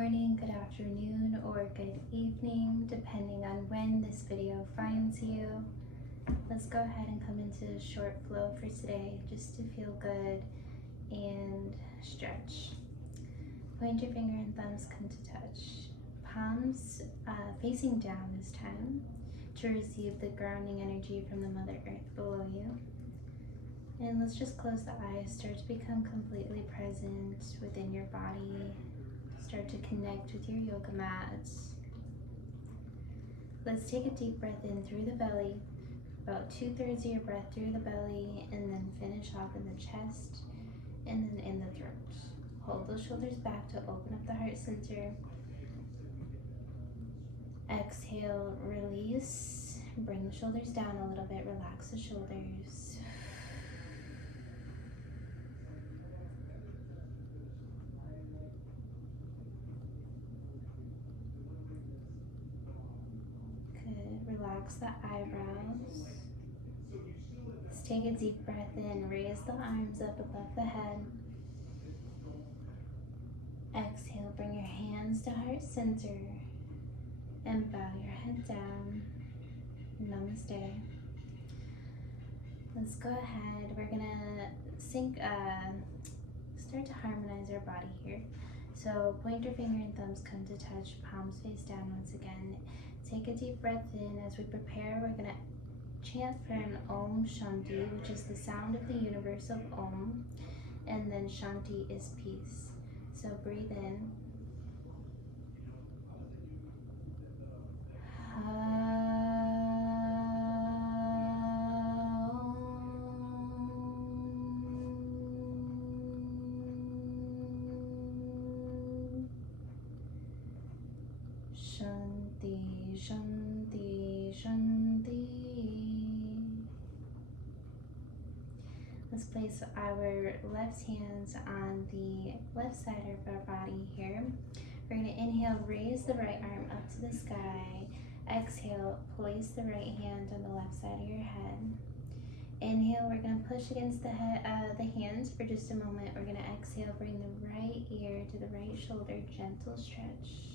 morning, good afternoon, or good evening, depending on when this video finds you. Let's go ahead and come into a short flow for today, just to feel good and stretch. Point your finger and thumbs come to touch. Palms facing down this time to receive the grounding energy from the Mother Earth below you. And let's just close the eyes, start to become completely present within your body. Start to connect with your yoga mats. Let's take a deep breath in through the belly, about 2/3 of your breath through the belly, and then finish off in the chest and then in the throat. Hold those shoulders back to open up the heart center. Exhale, release. Bring the shoulders down a little bit, relax the shoulders. Relax the eyebrows. Let's take a deep breath in. Raise the arms up above the head. Exhale, bring your hands to heart center and bow your head down. Namaste. Let's go ahead. We're gonna start to harmonize our body here. So point your finger and thumbs come to touch, palms face down once again. Take a deep breath in. As we prepare, we're gonna chant for an Om Shanti, which is the sound of the universe of Om, and then Shanti is peace. So breathe in. Shanti, Shanti, Shanti. Let's place our left hands on the left side of our body here. We're going to inhale, raise the right arm up to the sky. Exhale, place the right hand on the left side of your head. Inhale, we're going to push against the hands for just a moment. We're going to exhale, bring the right ear to the right shoulder, gentle stretch.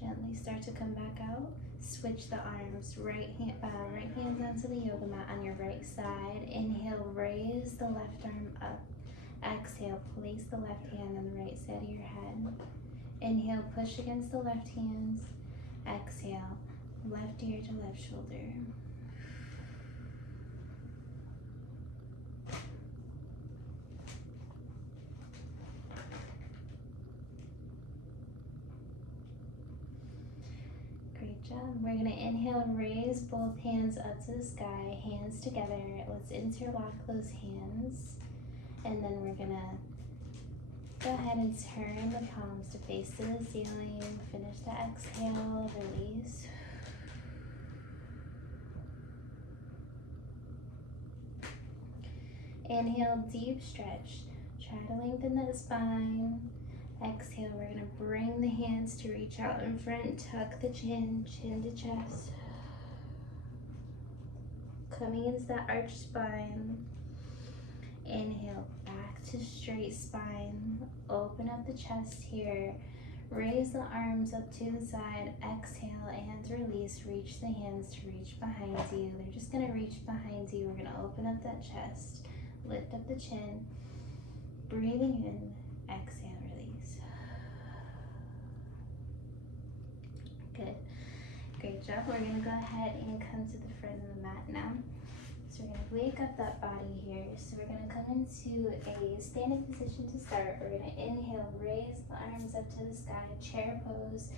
Gently start to come back out. Switch the arms. Right hands onto the yoga mat on your right side. Inhale, raise the left arm up. Exhale, place the left hand on the right side of your head. Inhale, push against the left hands. Exhale, left ear to left shoulder. We're going to inhale, raise both hands up to the sky, hands together. Let's interlock those hands. And then we're going to go ahead and turn the palms to face to the ceiling. Finish the exhale, release. Inhale, deep stretch. Try to lengthen that spine. Exhale, we're going to bring the hands to reach out in front, tuck the chin, chin to chest. Coming into that arched spine. Inhale, back to straight spine. Open up the chest here. Raise the arms up to the side. Exhale and release. Reach the hands to reach behind you. They're just going to reach behind you. We're going to open up that chest. Lift up the chin. Breathing in. Exhale. Good. Great job. We're going to go ahead and come to the front of the mat now. So we're going to wake up that body here. So we're going to come into a standing position to start. We're going to inhale, raise the arms up to the sky, chair pose.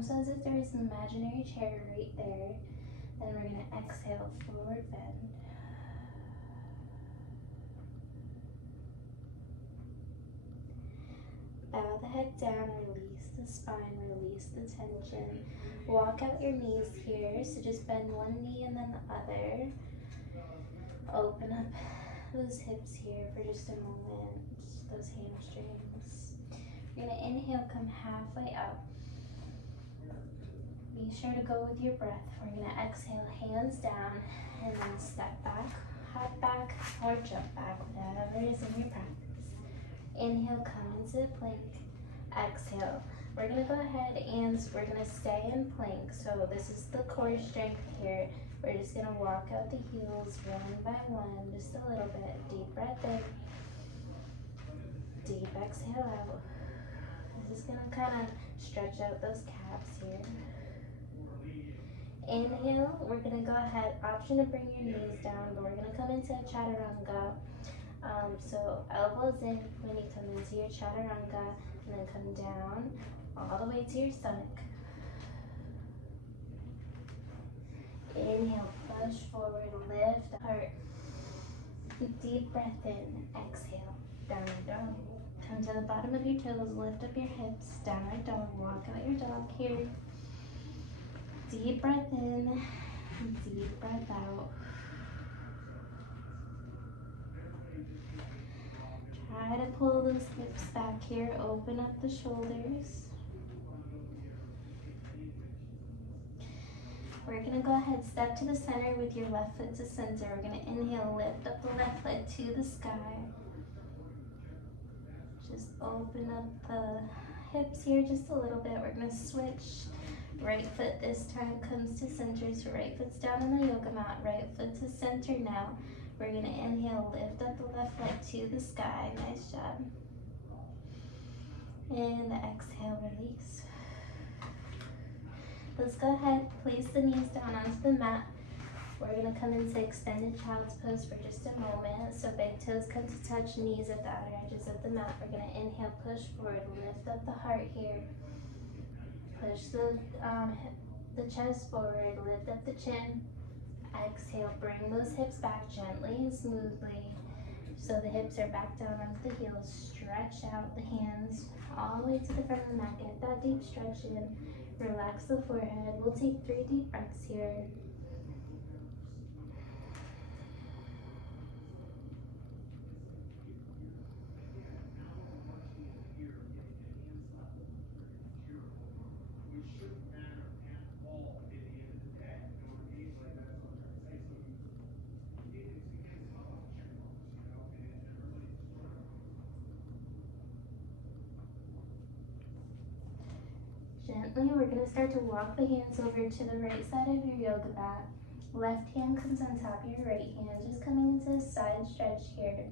So as if there is an imaginary chair right there. Then we're going to exhale, forward bend. Bow the head down, release the spine, release the tension. Walk out your knees here, so just bend one knee and then the other. Open up those hips here for just a moment, those hamstrings. You're gonna inhale, come halfway up. Be sure to go with your breath. We're going to exhale, hands down, and then step back, hop back, or jump back, whatever is in your practice. Inhale, come into plank. Exhale. We're going to go ahead and we're going to stay in plank. So this is the core strength here. We're just going to walk out the heels one by one, just a little bit. Deep breath in. Deep exhale out. This is going to kind of stretch out those calves here. Inhale, we're going to go ahead, option to bring your knees down, but we're going to come into a chaturanga. So elbows in when you come into your chaturanga, and then come down all the way to your stomach. Inhale, push forward, lift the heart. Deep breath in, exhale, downward dog. Come to the bottom of your toes, lift up your hips, downward dog, walk out your dog here. Deep breath in, deep breath out. Try to pull those hips back here, open up the shoulders. We're gonna go ahead, step to the center with your left foot to center. We're gonna inhale, lift up the left leg to the sky. Just open up the hips here just a little bit. We're gonna switch. Right foot this time comes to center, so right foot's down on the yoga mat, right foot to center now. We're gonna inhale, lift up the left leg to the sky, nice job. And exhale, release. Let's go ahead, place the knees down onto the mat. We're gonna come into extended child's pose for just a moment. So big toes come to touch, knees at the outer edges of the mat. We're gonna inhale, push forward, lift up the heart here. Push the chest forward, lift up the chin. Exhale, bring those hips back gently and smoothly. So the hips are back down onto the heels. Stretch out the hands all the way to the front of the mat. Get that deep stretch in. Relax the forehead. We'll take 3 deep breaths here. Gently, we're going to start to walk the hands over to the right side of your yoga mat. Left hand comes on top of your right hand, just coming into a side stretch here.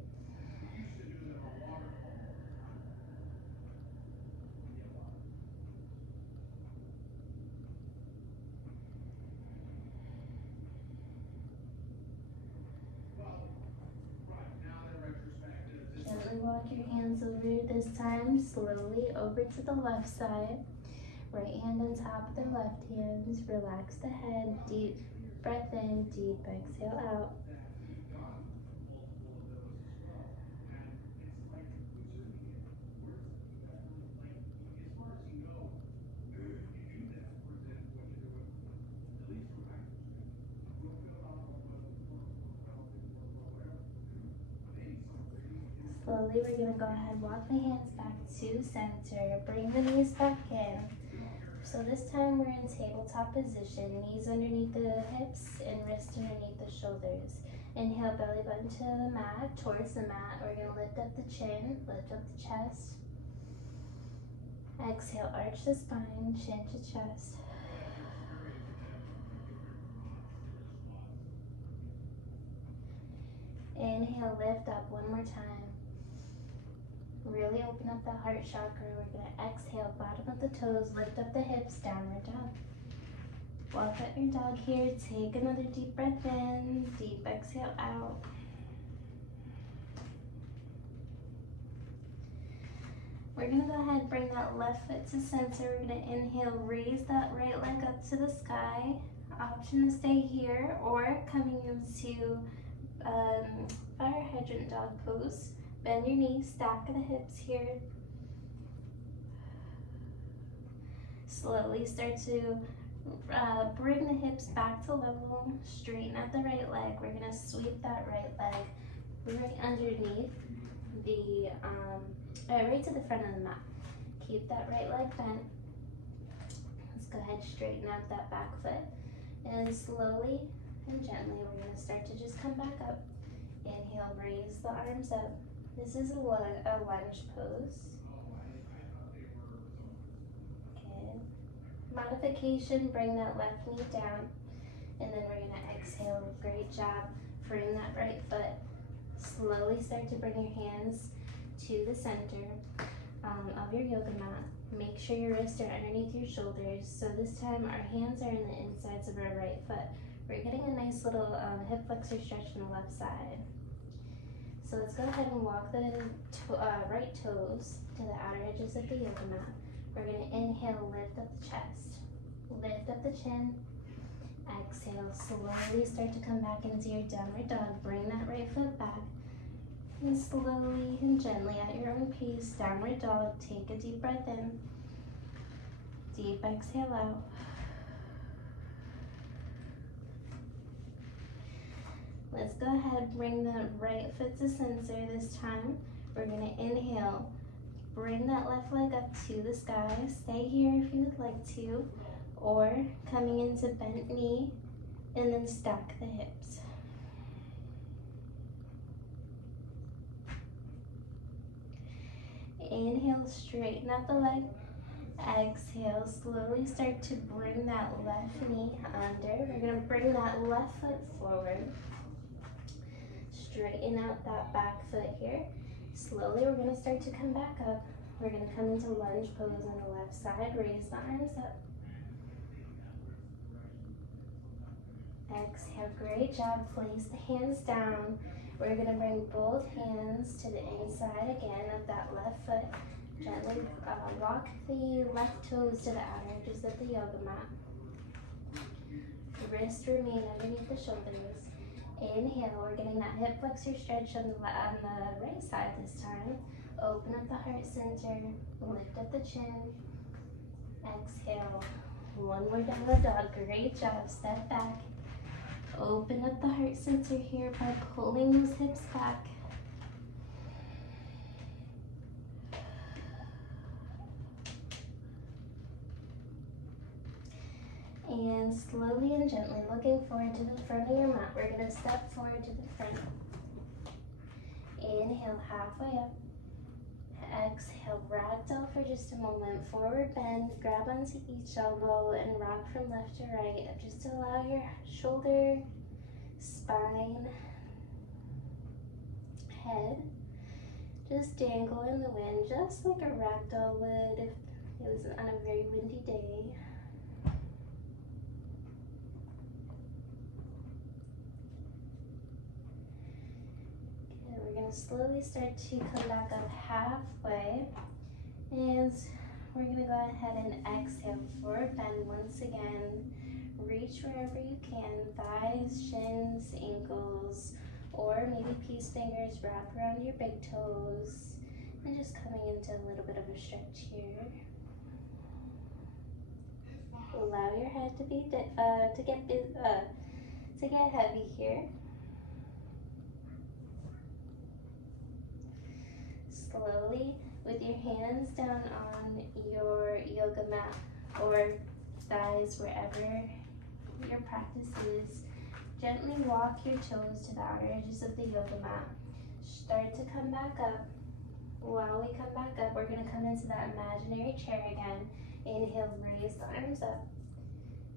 Gently walk your hands over this time, slowly over to the left side. Right hand on top of the left hand. Relax the head. Deep breath in, deep exhale out. Slowly, we're going to go ahead, walk the hands back to center. Bring the knees back in. So this time we're in tabletop position, knees underneath the hips and wrists underneath the shoulders. Inhale, belly button to the mat, towards the mat. We're going to lift up the chin, lift up the chest. Exhale, arch the spine, chin to chest. Inhale, lift up one more time. Really open up the heart chakra. We're going to exhale, bottom of the toes, lift up the hips, downward dog. Walk out your dog here. Take another deep breath in, deep exhale out. We're going to go ahead and bring that left foot to center. We're going to inhale, raise that right leg up to the sky. Option to stay here or coming into fire hydrant dog pose. Bend your knees, stack the hips here. Slowly start to bring the hips back to level. Straighten out the right leg. We're going to sweep that right leg right underneath the, right to the front of the mat. Keep that right leg bent. Let's go ahead, straighten out that back foot. And slowly and gently, we're going to start to just come back up. Inhale, raise the arms up. This is a lunge pose. Good. Modification, bring that left knee down. And then we're going to exhale. Great job. Bring that right foot. Slowly start to bring your hands to the center of your yoga mat. Make sure your wrists are underneath your shoulders. So this time our hands are in the insides of our right foot. We're getting a nice little hip flexor stretch on the left side. So let's go ahead and walk the right toes to the outer edges of the yoga mat. We're going to inhale, lift up the chest, lift up the chin. Exhale, slowly start to come back into your downward dog. Bring that right foot back. And slowly and gently at your own pace, downward dog, take a deep breath in. Deep exhale out. Let's go ahead, bring the right foot to center this time. We're gonna inhale, bring that left leg up to the sky. Stay here if you would like to, or coming into bent knee, and then stack the hips. Inhale, straighten out the leg. Exhale, slowly start to bring that left knee under. We're gonna bring that left foot forward. Straighten out that back foot here. Slowly, we're gonna start to come back up. We're gonna come into lunge pose on the left side. Raise the arms up. Exhale, great job. Place the hands down. We're gonna bring both hands to the inside again of that left foot. Gently walk the left toes to the outer edges of the yoga mat. Wrists remain underneath the shoulders. Inhale, we're getting that hip flexor stretch on the right side this time. Open up the heart center, lift up the chin. Exhale, one more downward dog. Great job, step back. Open up the heart center here by pulling those hips back. And slowly and gently, looking forward to the front of your mat, we're going to step forward to the front. Inhale, halfway up. Exhale, ragdoll for just a moment. Forward bend, grab onto each elbow and rock from left to right. Just allow your shoulder, spine, head, just dangle in the wind, just like a ragdoll would if it was on a very windy day. We're going to slowly start to come back up halfway, and we're going to go ahead and exhale, forward bend once again. Reach wherever you can, thighs, shins, ankles, or maybe peace fingers wrap around your big toes, and just coming into a little bit of a stretch here. Allow your head to be to get heavy here. Slowly, with your hands down on your yoga mat or thighs, wherever your practice is, gently walk your toes to the outer edges of the yoga mat. Start to come back up. While we come back up, we're going to come into that imaginary chair again. Inhale, raise the arms up.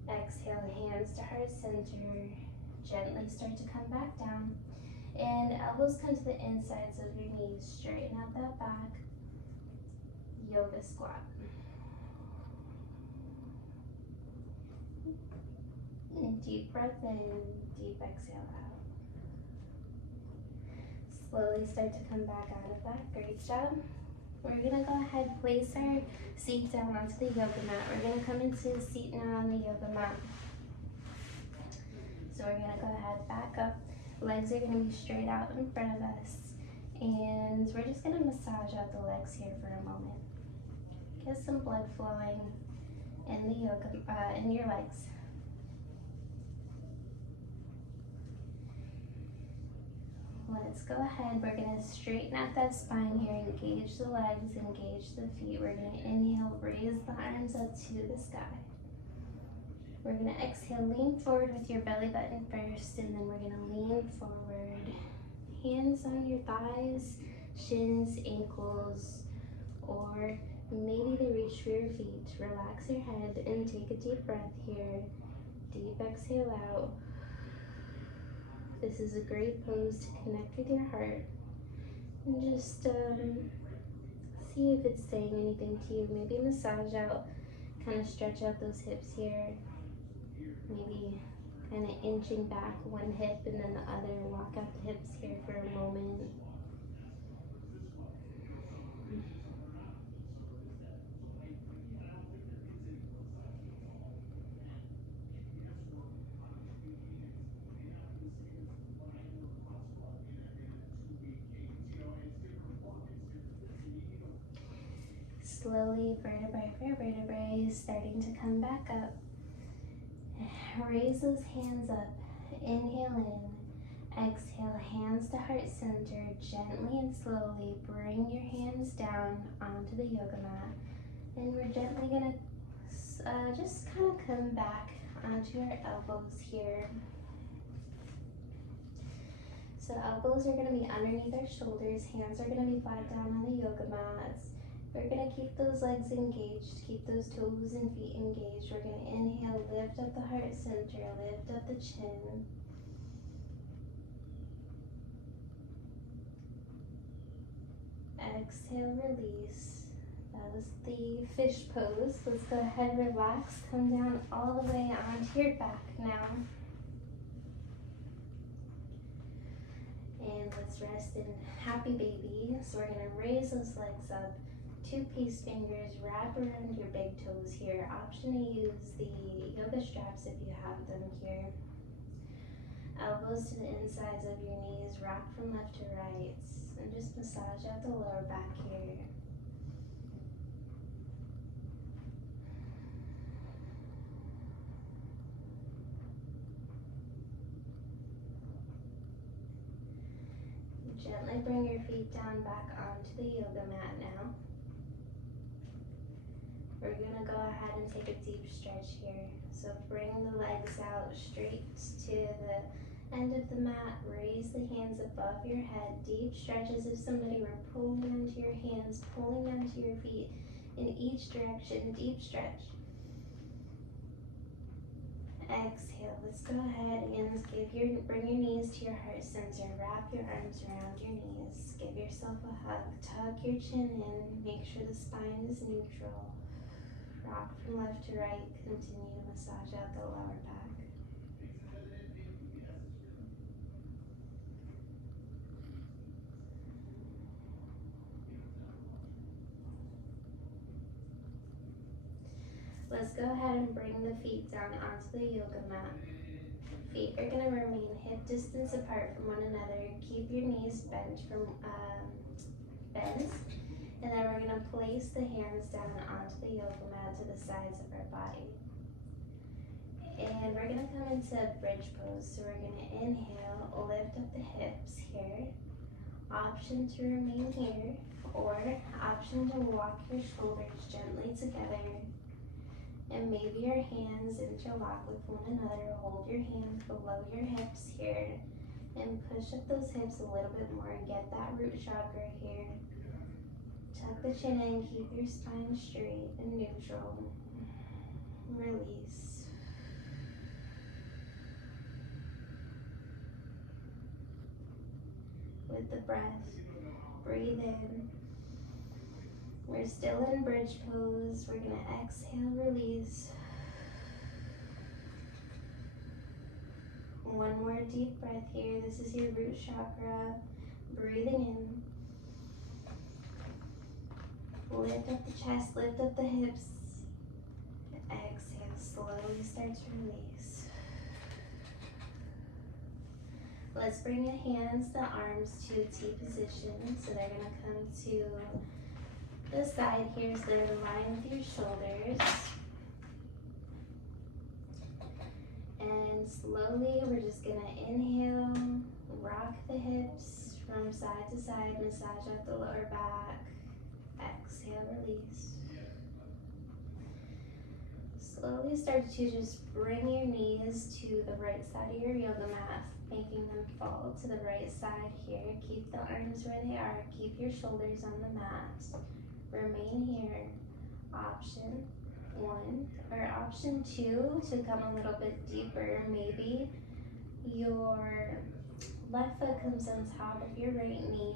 Exhale, hands to heart center. Gently start to come back down. And elbows come to the insides of your knees. Straighten out that back. Yoga squat. And deep breath in, deep exhale out. Slowly start to come back out of that. Great job. We're going to go ahead, place our seat down onto the yoga mat. We're going to come into the seat now on the yoga mat. So we're going to go ahead, back up. Legs are going to be straight out in front of us. And we're just going to massage out the legs here for a moment. Get some blood flowing in the yoga, in your legs. Let's go ahead. We're going to straighten out that spine here, engage the legs, engage the feet. We're going to inhale, raise the arms up to the sky. We're gonna exhale, lean forward with your belly button first, and then we're gonna lean forward. Hands on your thighs, shins, ankles, or maybe they reach for your feet. Relax your head and take a deep breath here. Deep exhale out. This is a great pose to connect with your heart. And just see if it's saying anything to you. Maybe massage out, kind of stretch out those hips here. Maybe kind of inching back one hip and then the other. Walk out the hips here for a moment. Slowly, vertebrae for vertebrae, starting to come back up. Raise those hands up. Inhale in. Exhale, hands to heart center. Gently and slowly bring your hands down onto the yoga mat. And we're gently going to just kind of come back onto our elbows here. So elbows are going to be underneath our shoulders. Hands are going to be flat down on the yoga mats. We're going to keep those legs engaged, keep those toes and feet engaged. We're going to inhale, lift up the heart center, lift up the chin. Exhale, release. That was the fish pose. Let's go ahead, relax, come down all the way onto your back now. And let's rest in happy baby. So we're going to raise those legs up. 2 peace fingers, wrap around your big toes here. Option to use the yoga straps if you have them here. Elbows to the insides of your knees, rock from left to right, and just massage out the lower back here. Gently bring your feet down back onto the yoga mat now. We're going to go ahead and take a deep stretch here. So bring the legs out straight to the end of the mat. Raise the hands above your head. Deep stretch as if somebody were pulling onto your hands, pulling onto your feet in each direction. Deep stretch. Exhale. Let's go ahead and bring your knees to your heart center. Wrap your arms around your knees. Give yourself a hug. Tuck your chin in. Make sure the spine is neutral. Rock from left to right. Continue to massage out the lower back. Let's go ahead and bring the feet down onto the yoga mat. Feet are going to remain hip distance apart from one another. Keep your knees bent from bends. And then we're going to place the hands down onto the yoga mat to the sides of our body. And we're going to come into bridge pose. So we're going to inhale, lift up the hips here. Option to remain here, or option to walk your shoulders gently together. And maybe your hands interlock with one another. Hold your hands below your hips here. And push up those hips a little bit more. Get that root chakra here. Tuck the chin in, keep your spine straight and neutral. Release. With the breath, breathe in. We're still in bridge pose. We're going to exhale, release. One more deep breath here. This is your root chakra. Breathing in. Lift up the chest, lift up the hips. Exhale, slowly start to release. Let's bring the hands, the arms to a T position. So they're going to come to the side here, so they're aligned with your shoulders. And slowly, we're just going to inhale, rock the hips from side to side, massage out the lower back. Exhale, release. Slowly start to just bring your knees to the right side of your yoga mat, making them fall to the right side here. Keep the arms where they are. Keep your shoulders on the mat. Remain here. Option 1 or option 2 to come a little bit deeper. Maybe your left foot comes on top of your right knee,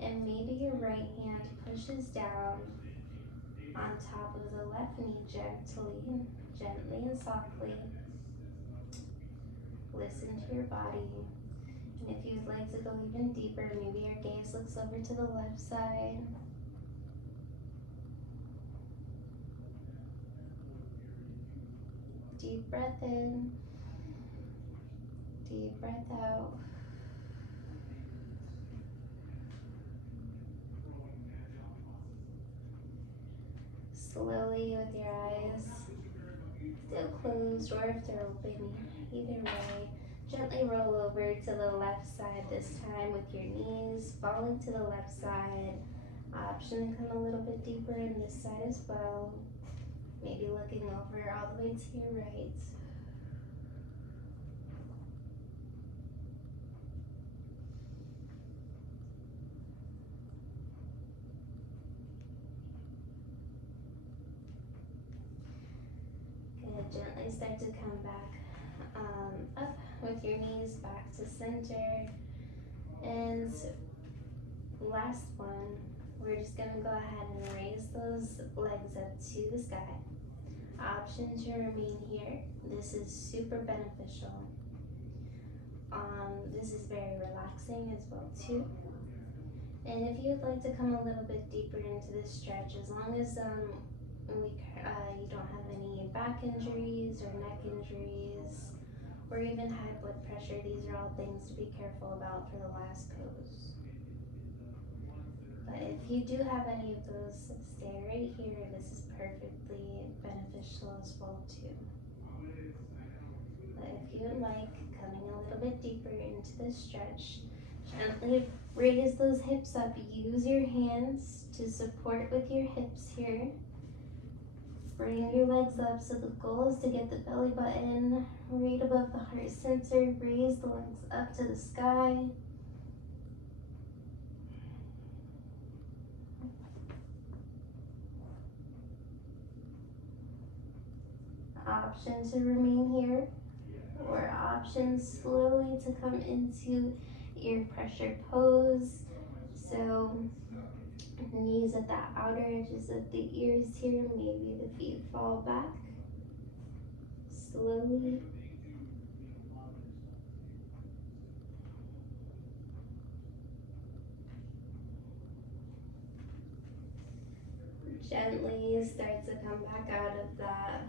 and maybe your right hand pushes down on top of the left knee gently and softly. Listen to your body. And if you'd like to go even deeper, maybe your gaze looks over to the left side. Deep breath in, deep breath out. Slowly with your eyes still closed, or if they're open, either way, gently roll over to the left side this time with your knees falling to the left side. Option to come a little bit deeper in this side as well. Maybe looking over all the way to your right. Good. Gently start to come back up with your knees back to center. And last one, we're just gonna go ahead and raise those legs up to the sky. Option to remain here. This is super beneficial. This is very relaxing as well too. And if you'd like to come a little bit deeper into this stretch, as long as you don't have any back injuries or neck injuries, or even high blood pressure, these are all things to be careful about for the last pose. But if you do have any of those, stay right here. This is perfectly beneficial as well too. But if you would like, coming a little bit deeper into this stretch, gently raise those hips up. Use your hands to support with your hips here. Bring your legs up. So the goal is to get the belly button right above the heart center. Raise the legs up to the sky. Option to remain here, or option slowly to come into ear pressure pose. So knees at the outer edges of the ears here, maybe the feet fall back. Slowly. Gently start to come back out of that.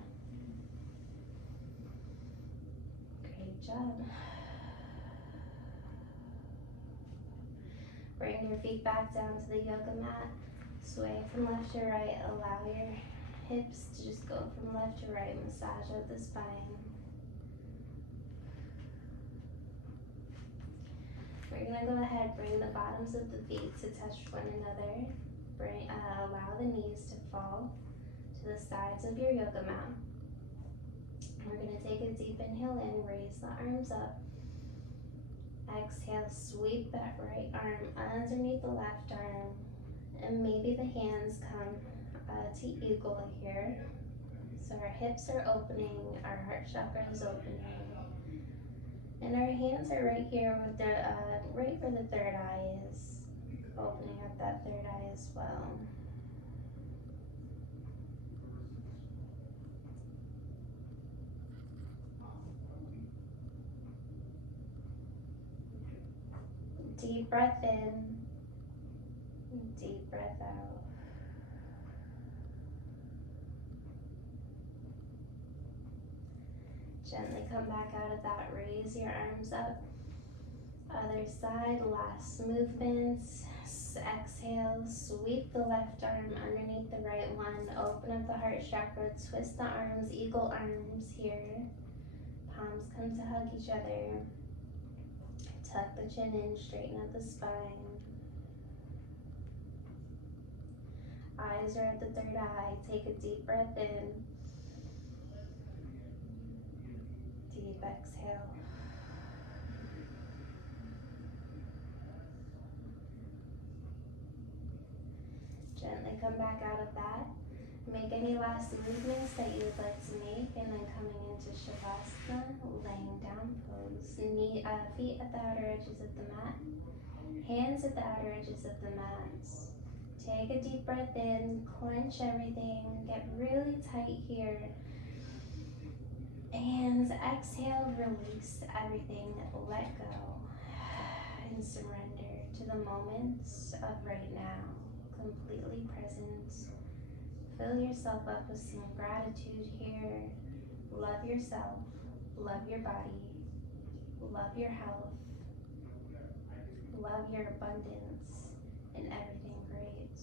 Great job. Bring your feet back down to the yoga mat. Sway from left to right. Allow your hips to just go from left to right. Massage out the spine. We're gonna go ahead, bring the bottoms of the feet to touch one another. Allow the knees to fall to the sides of your yoga mat. We're gonna take a deep inhale in, raise the arms up. Exhale, sweep that right arm underneath the left arm, and maybe the hands come to eagle here. So our hips are opening, our heart chakra is opening, and our hands are right here with the right where the third eye is, opening up that third eye as well. Deep breath in, deep breath out. Gently come back out of that, raise your arms up. Other side, last movement. Exhale, sweep the left arm underneath the right one. Open up the heart chakra, twist the arms, eagle arms here. Palms come to hug each other. Tuck the chin in, straighten out the spine. Eyes are at the third eye. Take a deep breath in. deep exhale. Gently come back out of that. Make any last movements that you would like to make, and then coming into Shavasana, laying down pose. Feet at the outer edges of the mat, hands at the outer edges of the mat. Take a deep breath in, clench everything, get really tight here. And exhale, release everything, let go, and surrender to the moments of right now. Completely present. Fill yourself up with some gratitude here. Love yourself, love your body, love your health, love your abundance, and everything great.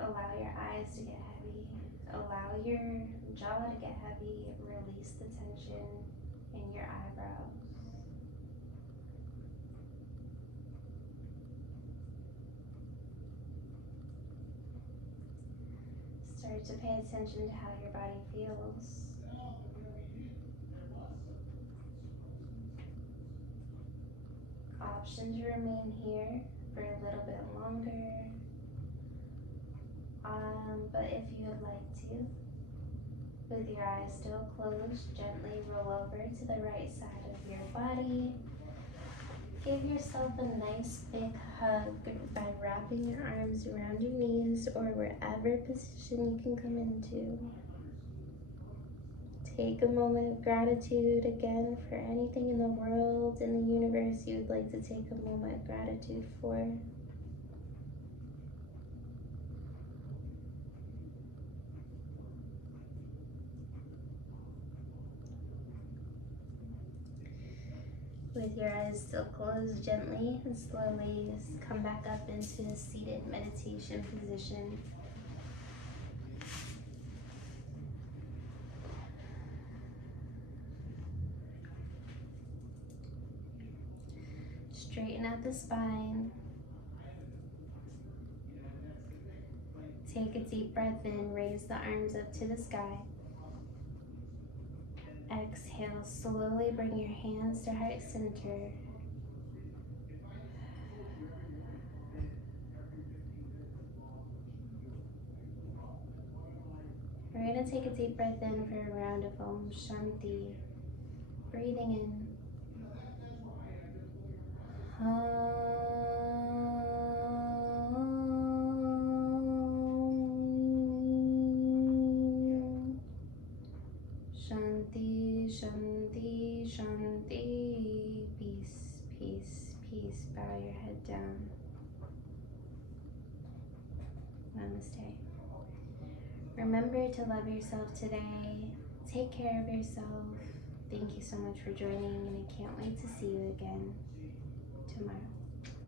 Allow your eyes to get heavy. Allow your jaw to get heavy. Release the tension in your eyebrows. Start to pay attention to how your body feels. Option to remain here for a little bit longer. But if you would like to, with your eyes still closed, gently roll over to the right side of your body. Give yourself a nice big hug by wrapping your arms around your knees or wherever position you can come into. Take a moment of gratitude again for anything in the world, in the universe you would like to take a moment of gratitude for. With your eyes still closed, gently and slowly come back up into a seated meditation position. Straighten out the spine. Take a deep breath in, raise the arms up to the sky. Exhale, slowly bring your hands to heart center. We're going to take a deep breath in for a round of Om Shanti. Breathing in. Shanti, Shanti, Shanti. Peace, peace, peace. Bow your head down. Namaste. Remember to love yourself today. Take care of yourself. Thank you so much for joining, and I can't wait to see you again tomorrow.